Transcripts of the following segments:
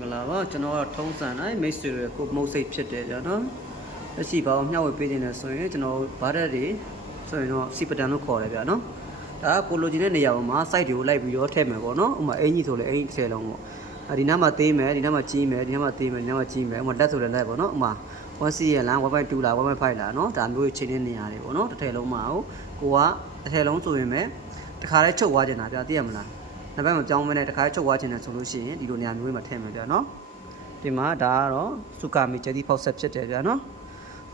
မင်္ဂလာပါကျွန်တော်ကထုံးစံတိုင်းမိတ်ဆွေတွေကိုမုတ်စိတ်ဖြစ်တယ်ကြာနော်လက်ရှိဘာကိုမျှဝေပေးနေလဲဆိုရင်ကျွန်တော်ဗားတက်တွေဆိုရင်တော့စီပတန်လို့ခေါ်တယ်ဗျာနော်ဒါကကိုလိုချင်တဲ့နေရာပေါ်မှာ site တွေကိုလိုက်ပြီးတော့ထည့်မယ်ပေါ့နော်ဥပမာအင်ကြီးဆိုလဲအင်ကြီး10လုံးပေါ့ဒီနားမှာသေးမယ်ဒီနားမှာကြီးမယ်ဒီနားမှာသေးမယ်ဒီနားမှာကြီးမယ်ဥပမာလက်ဆိုလဲလက်ပေါ့နော်ဥပမာ 1C ရလမ်း 1.2 လား 1.5 လားနော်ဒါမျိုးချိန်တဲ့နေရာတွေပေါ့နော်တစ်ထည်လုံးမှာကိုကတစ်ထည်လုံးဆိုရင်ပဲတခါလဲချုပ်သွားကျင်တာဗျာသိရမလားနောက်ဘက်မှာကြောင်းမနဲ့တခါချုပ်သွားခြင်းနဲ့ဆိုလို့ရှိရင်ဒီလိုနေရာမျိုးတွေမှာထည့်မယ်ဗျာနော်ဒီမှာဒါကတော့စုကာမီဂျယ်တီဖောက်ဆက်ဖြစ်တယ်ဗျာနော်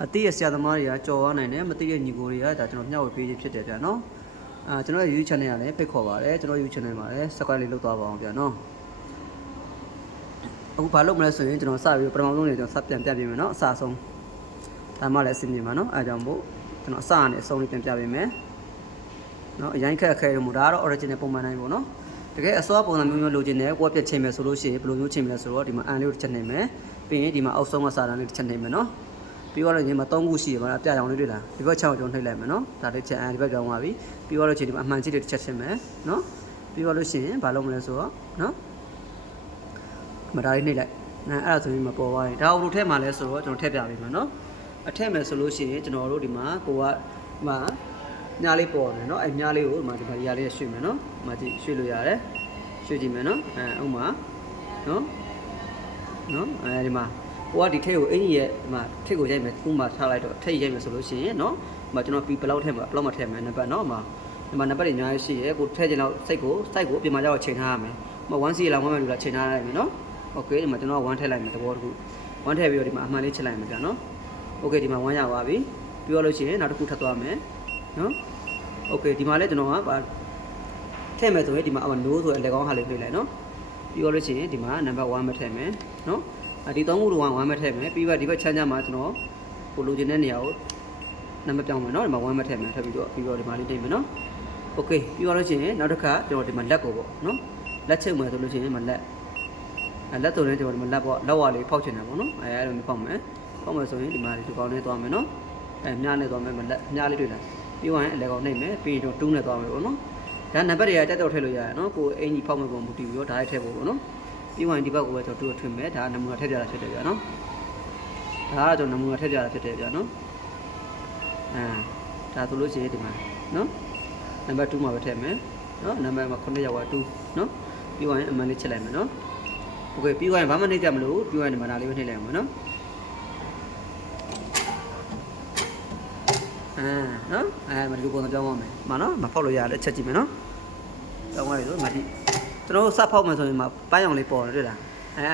အတိရဆရာသမားတွေကကြော်သွားနိုင်တယ်မတိရညီကိုတွေကဒါကျွန်တော်မျှဝေပေးခြင်းဖြစ်တယ်ဗျာနော်ကျွန်တော်ရဲ့ YouTube channel ကလည်းဖိတ်ခေါ်ပါတယ်ကျွန်တော် YouTube channel မှာလည်း subscribe လေးလုပ်သွားပါအောင်ဗျာနော်အခုဘာလုပ်မလဲဆိုရင်ကျွန်တော်စပြီးပထမဆုံးနေကျွန်တော်စပြန်ပြပေးမယ်နော်အစအဆုံးဒါမှလည်းအဆင်ပြေမှာနော်အဲကြောင့်မို့ကျွန်တော်အစကနေအဆုံးလေးပြန်ပြပေးမယ်နော်အရင်ခက်ခဲလို့မို့ဒါကတော့ original ပုံမှန်တိုင်းပေါ့နော်တကယ်အစောပုံစံမျိုးလိုချင်တယ်ကိုယ်ပြတ်ချိန်မယ်ဆိုလို့ရှိရင်ဘယ်လိုမျိုးချိန်မလဲဆိုတော့ဒီမှာအန်လေးကိုတစ်ချက်နေမယ်ပြီးရင်ဒီမှာအောက်ဆုံးကစာတန်းလေးတစ်ချက်နေမယ်နော်ပြီးတော့ညီမ3ခုရှိရပါလားအပြရောင်လေးတွေ့လားဒီဘက်6ကြောင်းနှိပ်လိုက်မယ်နော်ဒါတစ်ချက်အန်ဒီဘက်ကြောင်းပါပြီပြီးတော့ချိန်ဒီမှာအမှန်ကြီးလေးတစ်ချက်ချင်းမယ်နော်ပြီးတော့လို့ရှိရင်ဘာလုပ်မလဲဆိုတော့နော်မဒါလေးနှိပ်လိုက်အဲ့ဒါဆိုရင်မပေါ်သွားရင်ဒါဘယ်လိုထည့်မှာလဲဆိုတော့ကျွန်တော်ထည့်ပြပေးမယ်နော်အထည့်မယ်ဆိုလို့ရှိရင်ကျွန်တော်တို့ဒီမှာကိုကဒီမှာညားလေးပေါ်တယ်เนาะအဲညားလေးကိုဒီမှာဒီရာလေးရွှေ့မယ်เนาะဒီမှာကြည့်ရွှေ့လို့ရတယ်ရွှေ့ကြည့်မယ်เนาะဥမာเนาะအဲဒီမှာဟိုကဒီထည့်ကိုအင်ကြီးရဲ့ဒီမှာထည့်ကိုရိုက်မယ်ဥမာထားလိုက်တော့ထည့်ရိုက်မယ်ဆိုလို့ရှိရင်เนาะဒီမှာကျွန်တော်ပြီးဘယ်လောက်ထည့်မှာဘယ်လောက်မှထည့်မယ်နံပါတ်เนาะဒီမှာနံပါတ်တွေအများကြီးရှိရဲကိုထည့်ချင်တော့စိုက်ကိုအပြင်မှာကြောက်ချိန်ထားရမယ်ဟို 1C လောက်မှမလို့လားချိန်ထားလိုက်မယ်เนาะโอเคဒီမှာကျွန်တော်1ထည့်လိုက်မယ်သဘောတခု1ထည့်ပြီးတော့ဒီမှာအမှန်လေးချက်လိုက်မယ်ကြာเนาะโอเคဒီမှာ1ရပါပြီပြီးတော့လို့ရှိရင်နောက်တစ်ခုထပ်သွားမယ်เนาะโอเคဒီမှာလဲကျွန်တော်ကထည့်မယ်ဆိုရင်ဒီမှာအမနိုးဆိုအလက်ကောင်းဟာလေးနှိပ်လိုက်နော်ပြီးတော့လို့ရှိရင်ဒီမှာနံပါတ်1ပဲထည့်မယ်နော်ဒီ3ခုလုံးက1ပဲထည့်မယ်ပြီးတော့ဒီဘက်ချမ်းချမ်းမှာကျွန်တော်ကိုလိုချင်တဲ့နေရာကိုနံပါတ်ပြောင်းမယ်နော်ဒီမှာ1ပဲထည့်မယ်ထပ်ပြီးတော့ဒီမှာလေးနှိပ်မယ်နော်โอเคပြီးတော့လို့ရှိရင်နောက်တစ်ခါကျွန်တော်ဒီမှာလက်ကိုပေါ့နော်လက်ချုပ်မယ်ဆိုလို့ရှိရင်ဒီမှာလက်ဆိုရင်ကျွန်တော်ဒီမှာလက်ပေါ့လက်ဝါလေးဖောက်ချင်တယ်ပေါ့နော်အဲ့လိုမျိုးဖောက်မယ်ဆိုရင်ဒီမှာဒီကောင်းလေးသွားမယ်နော်မြားနဲ့သွားမယ်လက်မြားလေးတွေ့လားပြီးရင်အလဲကောင်နှိပ်မယ်ပြီးတော့2နဲ့သွားမယ်ပေါ့နော်ဒါနံပါတ်တွေကတက်တော့ထည့်လို့ရတယ်နော်ကိုအင်ကြီးဖောက်မဲ့ပုံမူတည်ပြီးတော့ဒါရိုက်ထည့်ဖို့ပေါ့နော်ပြီးရင်ဒီဘက်ကိုပဲကျွန်တော်2ထွင်မယ်ဒါနမူနာထည့်ပြတာဖြစ်တယ်ဗျာနော်ဒါကကျွန်တော်နမူနာထည့်ပြတာဖြစ်တယ်ဗျာနော်ဒါဆိုလို့ရှိရင်ဒီမှာနော်နံပါတ်2မှာပဲထည့်မယ်နော်နံပါတ်9ရောက်2နော်ပြီးရင်အမှန်လေးချက်လိုက်မယ်နော်โอเคပြီးရင်ဘာမှနှိပ်ကြမလို့ပြီးရင်ဒီမှာဒါလေးပဲနှိပ်လိုက်အောင်နော်နော်မဒီလိုပုံစံပြောင်းသွားမယ်မနော်မဖောက်လို့ရတယ်ချက်ကြည့်မယ်နော်ပြောင်းသွားပြီဆိုမကြည့်ကျွန်တော်စဖောက်မယ်ဆိုရင်မပန်းရောင်လေးပေါ်တယ်တွေ့လား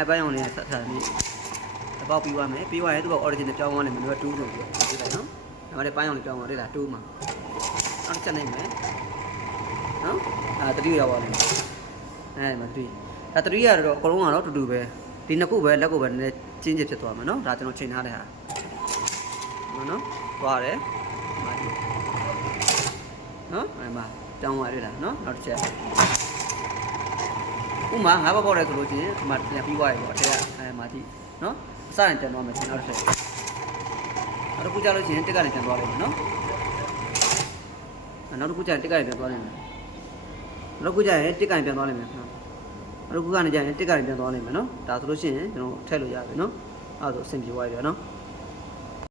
ပန်းရောင်လေးဆက်ထားပြီးအပေါက်ပြီးသွားမယ်ပြီးသွားရင်သူက original ပြောင်းသွားတယ်မလို့2ဆိုပြီးတွေ့လိုက်နော်ဒါမှလည်းပန်းရောင်လေးပြောင်းသွားတွေ့လား2မှာနောက်ချက်နိုင်မယ်နော်တတိရောက်သွားတယ်မတတိဒါတတိရတော့အကုန်လုံးကတော့တူတူပဲဒီနှစ်ခုပဲလက်ကိုပဲနည်းနည်းကျင်းကျဖြစ်သွားမယ်နော်ဒါကျွန်တော်ချိန်ထားတဲ့ဟာနော်သွားတယ်နော်မှာတောင်းပါရလားနော်နောက်တစ်ချက်ဥမာငါးဘက်ပေါက်တယ်ဆိုလို့ချင်းဒီမှာပြန်ပြီးသွားပြီပေါ့အထက်ကမှာကြည့်နော်အစရင်ပြန်သွားမယ်နောက်တစ်ချက်နောက်တစ်ခုကြာလို့ချင်းတက်ကနေပြန်သွားလိမ့်မယ်နော်နောက်တစ်ခုကြာရင်တက်ကနေပြန်သွားလိမ့်မယ်နောက်တစ်ခုကြာရင်တက်ကနေပြန်သွားလိမ့်မယ်နောက်တစ်ခုကနေကြာရင်တက်ကနေပြန်သွားလိမ့်မယ်နော်ဒါဆိုလို့ရှိရင်ကျွန်တော်ထည့်လို့ရပြီနော်အဲ့ဒါဆိုအဆင်ပြေသွားပြီနော်